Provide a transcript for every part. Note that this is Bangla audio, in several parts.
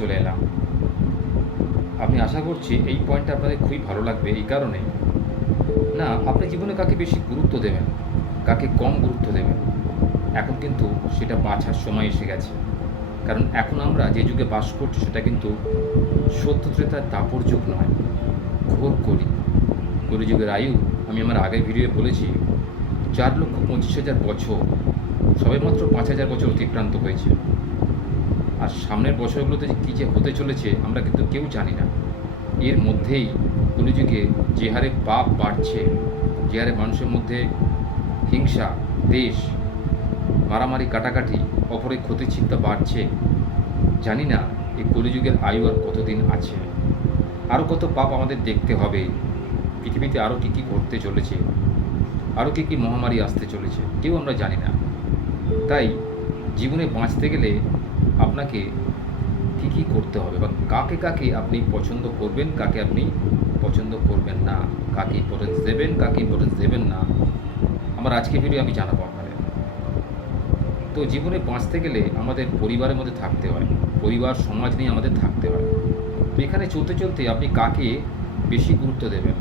চলে এলাম। আমি আশা করছি এই পয়েন্টটা আপনাদের খুবই ভালো লাগবে এই কারণে, না আপনি জীবনে কাকে বেশি গুরুত্ব দেবেন, কাকে কম গুরুত্ব দেবেন, এখন কিন্তু সেটা বাছার সময় এসে গেছে। কারণ এখন আমরা যে যুগে বাস করছি সেটা কিন্তু সত্য ত্রেতার দাপর যুগ নয়, ঘোর কলিযুগের আয়ু। আমি আমার আগের ভিডিওয়ে বলেছি 4,25,000 বছর, সবেমাত্র 5,000 বছর অতিক্রান্ত হয়েছে। আর সামনের বছরগুলোতে কী যে হতে চলেছে আমরা কিন্তু কেউ জানি না। এর মধ্যেই কলিযুগে যে হারে পাপ বাড়ছে, যে হারে মানুষের মধ্যে হিংসা, দেশ, মারামারি, কাটাকাটি, অপরের ক্ষতির চিন্তা বাড়ছে, জানি না এই কলিযুগের আয়ু আর কতদিন আছে। আরও কত পাপ আমাদের দেখতে হবে, পৃথিবীতে আরও কী কী ঘটতে চলেছে, আরও কী কী মহামারী আসতে চলেছে, কেউ আমরা জানি না। তাই জীবনে বাঁচতে গেলে আপনাকে কী কী করতে হবে বা কাকে কাকে আপনি পছন্দ করবেন, কাকে আপনি পছন্দ করবেন না, কাকে ইম্পর্টেন্স দেবেন, কাকে ইম্পর্টেন্স দেবেন না, আমার আজকের ভিডিও আমি জানাবো আপনাদের। তো জীবনে বাঁচতে গেলে আমাদের পরিবারের মধ্যে থাকতে হয়, পরিবার সমাজ নিয়ে আমাদের থাকতে হয়। তো এখানে চলতে চলতে আপনি কাকে বেশি গুরুত্ব দেবেন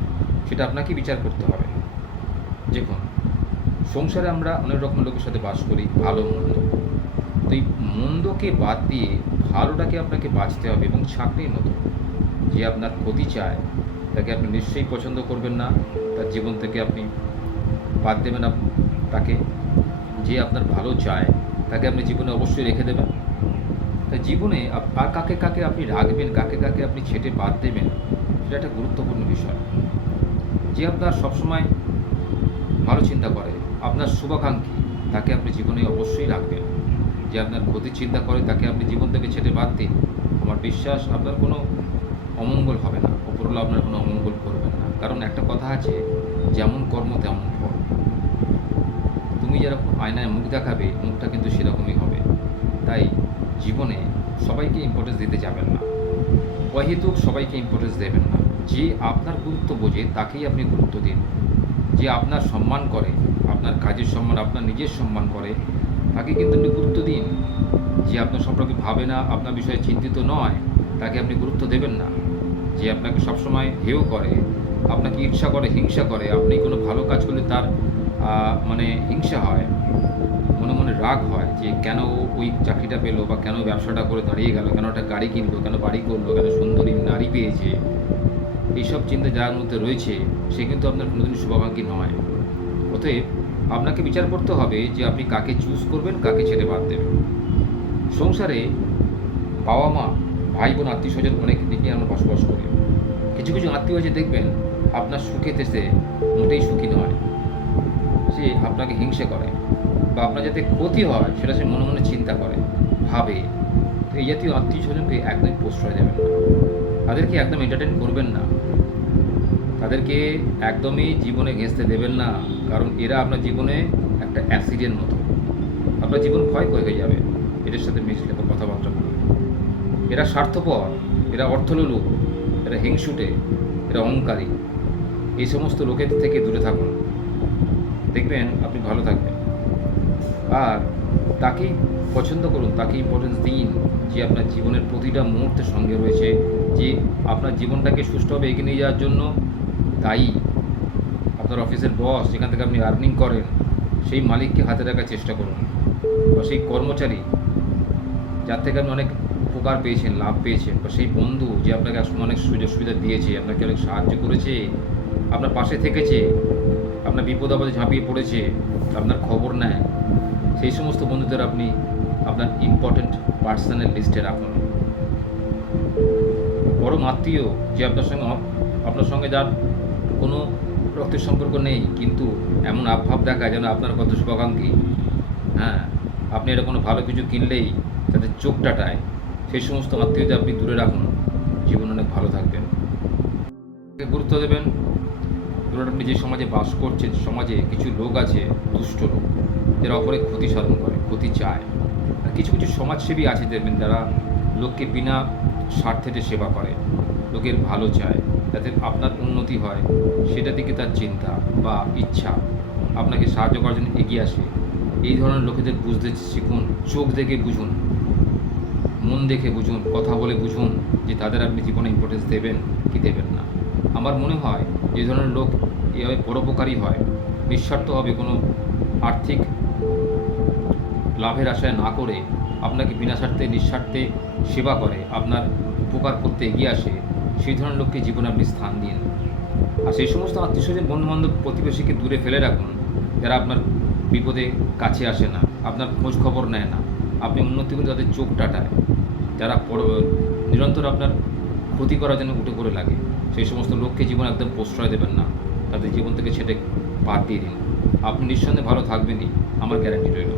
সেটা আপনাকে বিচার করতে হবে। দেখুন, সংসারে আমরা অনেক রকম লোকের সাথে বাস করি, ভালো মন্দ। তো এই মন্দকে বাদ দিয়ে ভালোটাকে আপনাকে বাঁচতে হবে এবং ছাঁকনির মতো। যে আপনার ক্ষতি চায় তাকে আপনি নিশ্চয়ই পছন্দ করবেন না, তার জীবন থেকে আপনি বাদ দেবেন তাকে। যে আপনার ভালো চায় তাকে আপনি জীবনে অবশ্যই রেখে দেবেন। তাই জীবনে আর কাকে কাকে আপনি রাখবেন, কাকে কাকে আপনি ছেটে বাদ দেবেন, সেটা একটা গুরুত্বপূর্ণ বিষয়। যে আপনার সবসময় ভালো চিন্তা করে, আপনার শুভাকাঙ্ক্ষী, তাকে আপনি জীবনে অবশ্যই রাখবেন। যে আপনার ক্ষতির চিন্তা করে তাকে আপনি জীবন থেকে ছেড়ে বাদ দিন। আমার বিশ্বাস আপনার কোনো অমঙ্গল হবে না, উপরওয়ালা আপনার কোনো অমঙ্গল করবেন না। কারণ একটা কথা আছে, যেমন কর্ম তেমন ফল। তুমি যেরকম আয়নায় মুখ দেখাবে, মুখটা কিন্তু সেরকমই হবে। তাই জীবনে সবাইকে ইম্পর্টেন্স দিতে যাবেন না, অহেতুক সবাইকে ইম্পর্টেন্স দেবেন না। যে আপনার গুরুত্ব বোঝে তাকেই আপনি গুরুত্ব দিন। যে আপনার সম্মান করে, আপনার কাজের সম্মান, আপনার নিজের সম্মান করে, তাকে কিন্তু আপনি গুরুত্ব দিন। যে আপনার সম্পর্কে ভাবে না, আপনার বিষয়ে চিন্তিত নয়, তাকে আপনি গুরুত্ব দেবেন না। যে আপনাকে সবসময় হেয় করে, আপনাকে ঈর্ষা করে, হিংসা করে, আপনি কোনো ভালো কাজ করলে তার মানে হিংসা হয়, মনে মনে রাগ হয় যে কেন ওই চাকরিটা পেলো, বা কেন ব্যবসাটা করে দাঁড়িয়ে গেল, কেন একটা গাড়ি কিনলো, কেন বাড়ি করলো, কেন সুন্দরী নারী পেয়েছে। এইসব চিন্তা যার মধ্যে রয়েছে সে কিন্তু আপনার কোনোদিন শুভাকাঙ্ক্ষী নয়। অতএব আপনাকে বিচার করতে হবে যে আপনি কাকে চুজ করবেন, কাকে ছেড়ে বাদ দেবেন। সংসারে বাবা মা, ভাই বোন, আত্মীয় স্বজন অনেক দিকে আমরা বসবাস করি। কিছু কিছু আত্মীয় আছে দেখবেন আপনার সুখেতে সে মোটেই সুখী নয়, সে আপনাকে হিংসে করে, বা আপনার যাতে ক্ষতি হয় সেটা সে মনে মনে চিন্তা করে, ভাবে। তো এই জাতীয় আত্মীয় স্বজনকে একদমই প্রশ্রয় দেবেন না, তাদেরকে একদম এন্টারটেন করবেন না, তাদেরকে একদমই জীবনে ঘেঁষতে দেবেন না। কারণ এরা আপনার জীবনে একটা অ্যাক্সিডেন্ট মতো, আপনার জীবন ক্ষয় হয়ে যাবে এদের সাথে মিশলে বা কথাবার্তা বললে। এরা স্বার্থপর, এরা অর্থলোলুপ, এরা হিংসুটে, এরা অহংকারী। এই সমস্ত লোকের থেকে দূরে থাকুন, দেখবেন আপনি ভালো থাকবেন। আর তাকেই পছন্দ করুন, তাকে ইম্পর্টেন্স দিন যে আপনার জীবনের প্রতিটা মুহূর্তের সঙ্গে রয়েছে, যে আপনার জীবনটাকে সুষ্ঠুভাবে এগিয়ে নিয়ে যাওয়ার জন্য দায়ী। আপনার অফিসের বস, যেখান থেকে আপনি আর্নিং করেন, সেই মালিককে হাতে রাখার চেষ্টা করুন। বা সেই কর্মচারী যার থেকে আপনি অনেক উপকার পেয়েছেন, লাভ পেয়েছেন, বা সেই বন্ধু যে আপনাকে একসময় অনেক সুযোগ সুবিধা দিয়েছে, আপনাকে অনেক সাহায্য করেছে, আপনার পাশে থেকেছে, আপনার বিপদ আপদে ঝাঁপিয়ে পড়েছে, আপনার খবর নেয়, সেই সমস্ত বন্ধুদের আপনি আপনার ইম্পর্টেন্ট পার্সোনাল লিস্টে রাখুন। পরম আত্মীয় যে আপনার সঙ্গে যার কোনো রক্তের সম্পর্ক নেই, কিন্তু এমন আবভাব দেখায় যেন আপনার কত শুভাকাঙ্ক্ষী। হ্যাঁ, আপনি এটা কোনো ভালো কিছু কিনলেই তাদের চোখ টাটায়, সেই সমস্ত আত্মীয়দের আপনি দূরে রাখুন, জীবন অনেক ভালো থাকবেন। গুরুত্ব দেবেন। ধরুন আপনি যে সমাজে বাস করছেন, সমাজে কিছু লোক আছে, দুষ্ট লোক, যারা অপরের ক্ষতি সাধন করে, ক্ষতি চায়। আর কিছু কিছু সমাজসেবী আছে দেখবেন, যারা লোককে বিনা স্বার্থেতে সেবা করে, লোকের ভালো চায়, যাতে আপনার উন্নতি হয় সেটা দিকে তার চিন্তা বা ইচ্ছা, আপনাকে সাহায্য করার জন্য এগিয়ে আসে। এই ধরনের লোকেদের বুঝতে শিখুন, চোখ দেখে বুঝুন, মন দেখে বুঝুন, কথা বলে বুঝুন যে তাদের আপনি জীবনে ইম্পর্টেন্স দেবেন কি দেবেন না। আমার মনে হয় যে ধরনের লোক এভাবে পরোপকারী হয়, নিঃস্বার্থভাবে কোনো আর্থিক লাভের আশায় না করে আপনাকে বিনা স্বার্থে নিঃস্বার্থে সেবা করে, আপনার উপকার করতে এগিয়ে আসে, সেই ধরনের লোককে জীবনে আপনি স্থান দিন। আর সেই সমস্ত আত্মীয়স্বজন, বন্ধুবান্ধব, প্রতিবেশীকে দূরে ফেলে রাখুন, যারা আপনার বিপদে কাছে আসে না, আপনার খোঁজ খবর নেয় না, আপনি উন্নতি করে তাদের চোখ ডাটায়, যারা নিরন্তর আপনার ক্ষতি করার জন্য উঠে পড়ে লাগে, সেই সমস্ত লোককে জীবন একদম প্রশ্রয় দেবেন না, তাদের জীবন থেকে ছেটে বাদ দিয়ে দিন। আপনি নিঃসন্দেহে ভালো থাকবেনই, আমার গ্যারান্টি রইল।